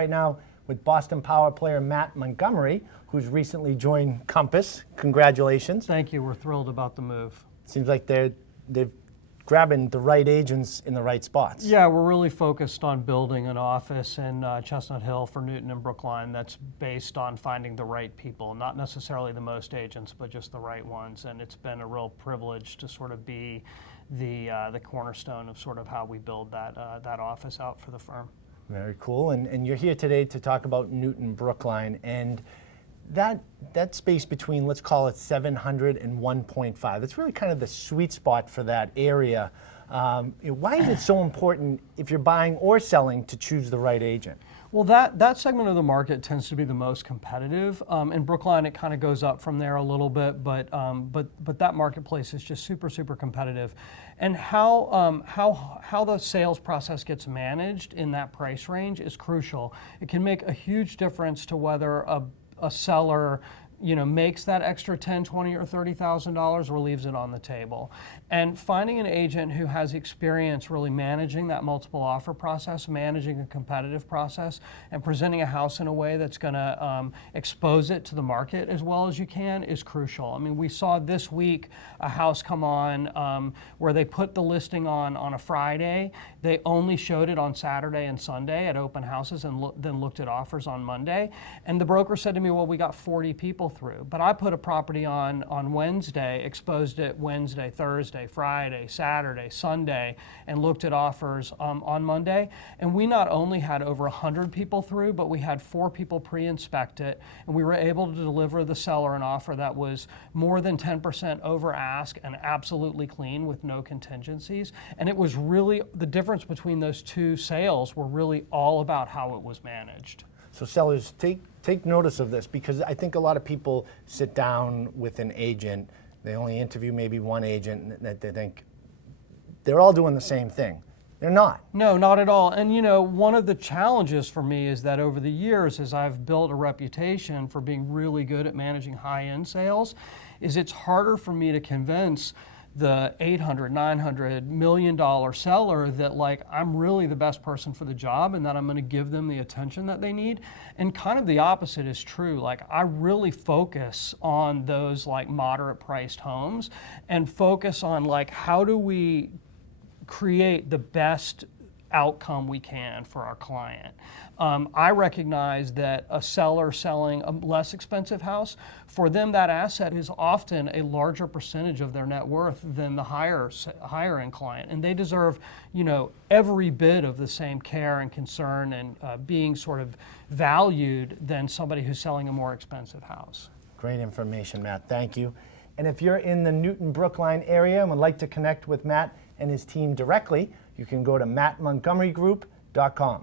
right now with Boston Power player Matt Montgomery, who's recently joined Compass. Congratulations. Thank you. We're thrilled about the move. Seems like they're grabbing the right agents in the right spots. Yeah, we're really focused on building an office in Chestnut Hill for Newton and Brookline that's based on finding the right people, not necessarily the most agents, but just the right ones. And it's been a real privilege to sort of be the cornerstone of sort of how we build that office out for the firm. Very cool. And you're here today to talk about Newton Brookline and that space between, let's call it 700 and 1.5. That's really kind of the sweet spot for that area. Why is it so important if you're buying or selling to choose the right agent? Well, that segment of the market tends to be the most competitive. In Brookline, it kind of goes up from there a little bit, but that marketplace is just super, super competitive. And how the sales process gets managed in that price range is crucial. It can make a huge difference to whether a seller makes that extra $10,000, $20,000, or $30,000 or leaves it on the table. And finding an agent who has experience really managing that multiple offer process, managing a competitive process, and presenting a house in a way that's going to expose it to the market as well as you can is crucial. I mean, we saw this week a house come on where they put the listing on a Friday. They only showed it on Saturday and Sunday at open houses and then looked at offers on Monday. And the broker said to me, well, we got 40 people through. But I put a property on Wednesday, exposed it Wednesday, Thursday, Friday, Saturday, Sunday, and looked at offers on Monday. And we not only had over 100 people through, but we had 4 people pre-inspect it. And we were able to deliver the seller an offer that was more than 10% over ask and absolutely clean with no contingencies. And it was really, the difference between those two sales were really all about how it was managed. So sellers, take notice of this, because I think a lot of people sit down with an agent, they only interview maybe one agent, and that they think they're all doing the same thing. They're not. No, not at all. And one of the challenges for me is that over the years, as I've built a reputation for being really good at managing high-end sales, is it's harder for me to convince the $800, $900 million seller that I'm really the best person for the job and that I'm going to give them the attention that they need. And kind of the opposite is true. I really focus on those moderate priced homes and focus on how do we create the best outcome we can for our client. I recognize that a seller selling a less expensive house, for them that asset is often a larger percentage of their net worth than the higher end client, and they deserve every bit of the same care and concern and being sort of valued than somebody who's selling a more expensive house. Great information, Matt. Thank you. And if you're in the Newton Brookline area and would like to connect with Matt and his team directly, you can go to mattmontgomerygroup.com.